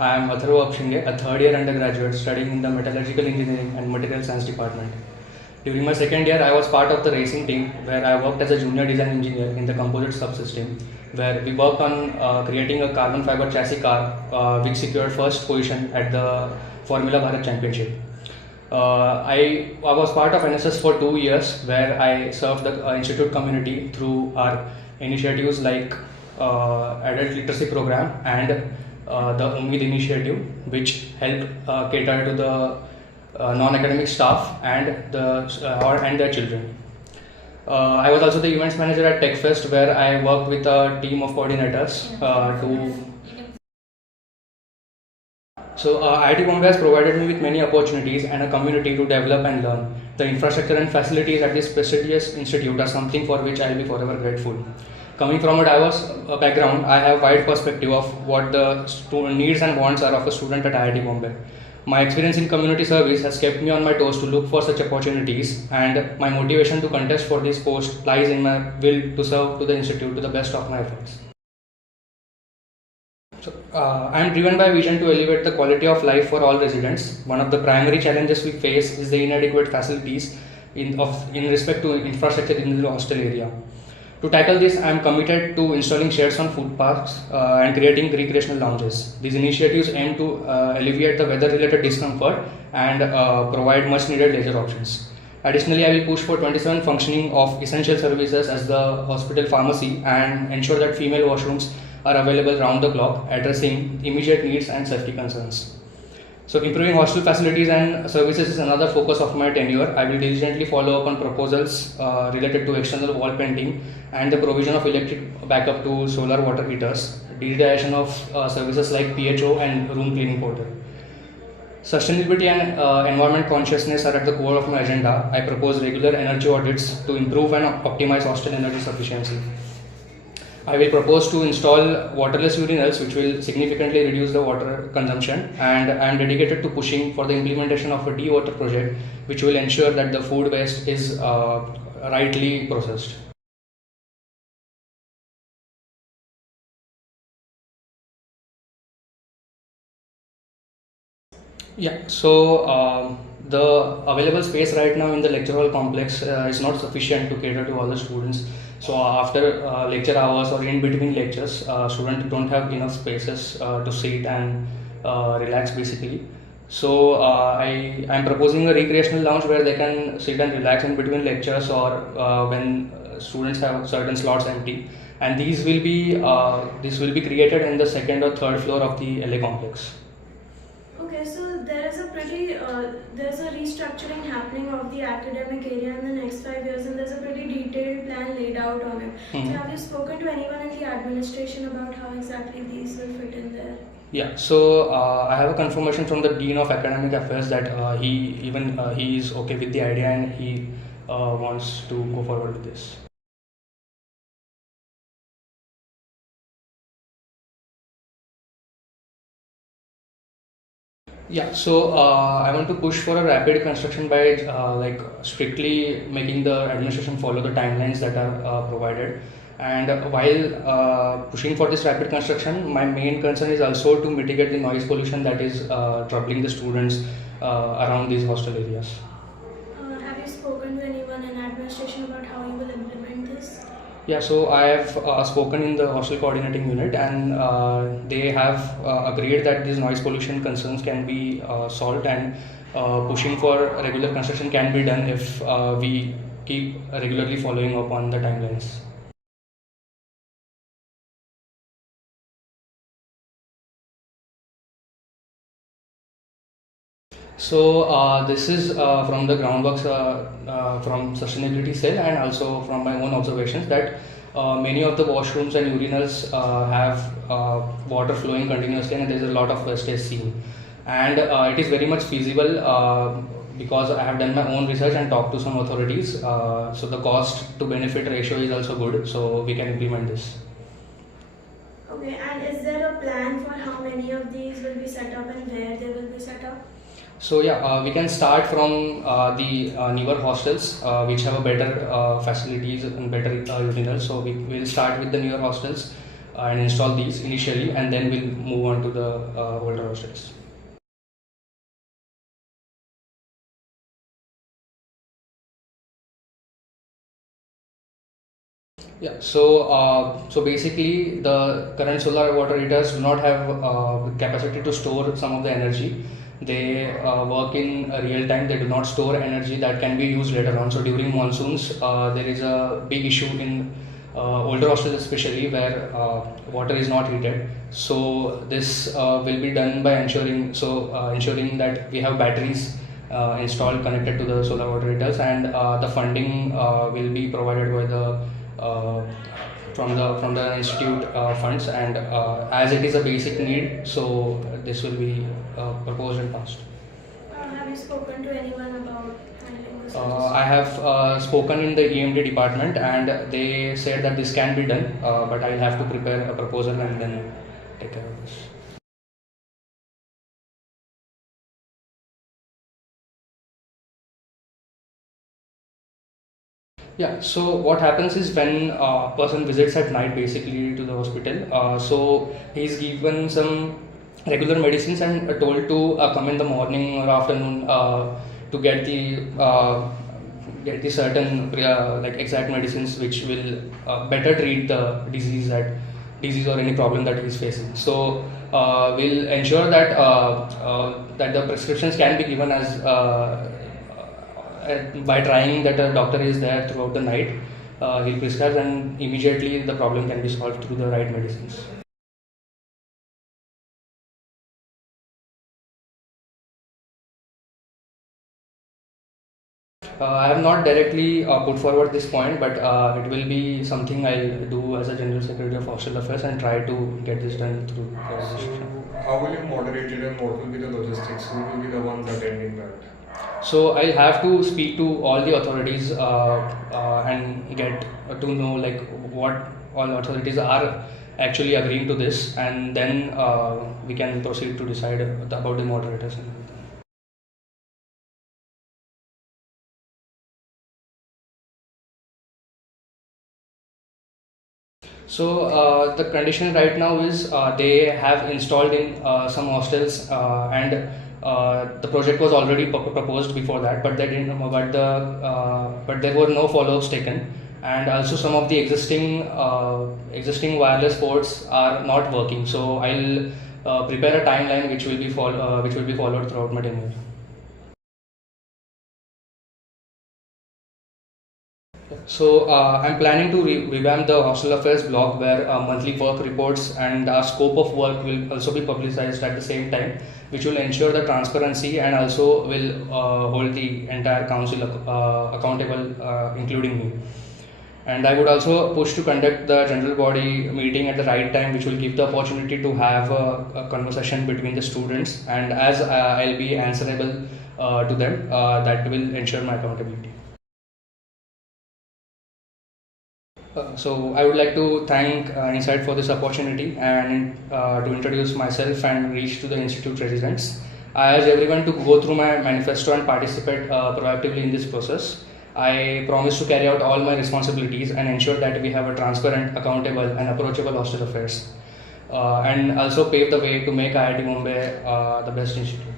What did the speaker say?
I am AtharvApshinge, a third year undergraduate studying in the Metallurgical Engineering and Material Science department. During my second year, I was part of the racing team where I worked as a junior design engineer in the composite subsystem, where we worked on creating a carbon fiber chassis car which secured first position at the Formula Bharat Championship. I was part of NSS for 2 years where I served the institute community through our initiatives like adult literacy program and the Umeed initiative, which helped cater to the non-academic staff and their children. I was also the events manager at TechFest, where I worked with a team of coordinators IIT Bombay has provided me with many opportunities and a community to develop and learn. The infrastructure and facilities at this prestigious institute are something for which I will be forever grateful. Coming from a diverse background, I have wide perspective of what the needs and wants are of a student at IIT Bombay. My experience in community service has kept me on my toes to look for such opportunities, and my motivation to contest for this post lies in my will to serve to the institute to the best of my efforts. I am driven by a vision to elevate the quality of life for all residents. One of the primary challenges we face is the inadequate facilities in respect to infrastructure in the hostel area. To tackle this, I am committed to installing sheds on footpaths and creating recreational lounges. These initiatives aim to alleviate the weather-related discomfort and provide much-needed leisure options. Additionally, I will push for 27 functioning of essential services as the hospital pharmacy and ensure that female washrooms are available round the clock, addressing immediate needs and safety concerns. So, improving hostel facilities and services is another focus of my tenure. I will diligently follow up on proposals related to external wall painting and the provision of electric backup to solar water heaters, digitization of services like PHO and room cleaning portal. Sustainability and environment consciousness are at the core of my agenda. I propose regular energy audits to improve and optimize hostel energy sufficiency. I will propose to install waterless urinals, which will significantly reduce the water consumption, and I am dedicated to pushing for the implementation of a de-water project, which will ensure that the food waste is rightly processed. Yeah, so the available space right now in the lecture hall complex is not sufficient to cater to all the students. So after lecture hours or in between lectures, students don't have enough spaces to sit and relax basically. So I am proposing a recreational lounge where they can sit and relax in between lectures or when students have certain slots empty. And this will be created in the second or third floor of the LA complex. Okay, so there's a restructuring happening of the academic area in the next 5 years, and there's a pretty detailed plan laid out on it. So have you spoken to anyone in the administration about how exactly these will fit in there? Yeah, so I have a confirmation from the Dean of Academic Affairs that he is okay with the idea and he wants to go forward with this. Yeah, so I want to push for a rapid construction by strictly making the administration follow the timelines that are provided. And while pushing for this rapid construction, my main concern is also to mitigate the noise pollution that is troubling the students around these hostel areas. Have you spoken to anyone in administration about how you will implement this? Yeah, so I have spoken in the hostel coordinating unit, and they have agreed that these noise pollution concerns can be solved, and pushing for regular construction can be done if we keep regularly following up on the timelines. So this is from the groundworks from sustainability cell and also from my own observations that many of the washrooms and urinals have water flowing continuously and there is a lot of wastage seen. And it is very much feasible because I have done my own research and talked to some authorities. So the cost to benefit ratio is also good, so we can implement this. Okay, and is there a plan for how many of these will be set up and where they will be set up? So yeah, we can start from the newer hostels which have a better facilities and better urinals. So we will start with the newer hostels and install these initially, and then we'll move on to the older hostels. Yeah, so basically the current solar water heaters do not have capacity to store some of the energy. They work in real time. They do not store energy that can be used later on. So during monsoons, there is a big issue in older hostels, especially where water is not heated. So this will be done by ensuring that we have batteries installed connected to the solar water heaters, and the funding will be provided by the uh, from the institute funds, and as it is a basic need, so this will be proposed and passed. Have you spoken to anyone about handling this? I have spoken in the EMD department, and they said that this can be done, but I'll have to prepare a proposal and then take care of this. Yeah, so what happens is when a person visits at night basically to the hospital, so he's given some regular medicines and told to come in the morning or afternoon to get the certain like exact medicines which will better treat the disease or any problem that he's facing. So we'll ensure that that the prescriptions can be given as by trying that a doctor is there throughout the night. He'll prescribe, and immediately the problem can be solved through the right medicines. I have not directly put forward this point, but it will be something I'll do as a General Secretary of Hostel Affairs and try to get this done through the registration. How will you moderate it, and what will be the logistics? Who will be the ones attending that? So I'll have to speak to all the authorities and get to know like what all authorities are actually agreeing to this, and then we can proceed to decide about the moderators and everything. So the condition right now is they have installed in some hostels, and the project was already proposed before that, but they didn't. But there were no follow-ups taken, and also some of the existing wireless ports are not working. So I'll prepare a timeline which will be followed throughout my tenure. So I'm planning to revamp the hostel affairs blog, where monthly work reports and our scope of work will also be publicized at the same time, which will ensure the transparency and also will hold the entire council accountable, including me. And I would also push to conduct the general body meeting at the right time, which will give the opportunity to have a conversation between the students, and as I'll be answerable to them, that will ensure my accountability. So I would like to thank Insight for this opportunity, and to introduce myself and reach to the institute residents. I urge everyone to go through my manifesto and participate proactively in this process. I promise to carry out all my responsibilities and ensure that we have a transparent, accountable and approachable hostel affairs, and also pave the way to make IIT Mumbai the best institute.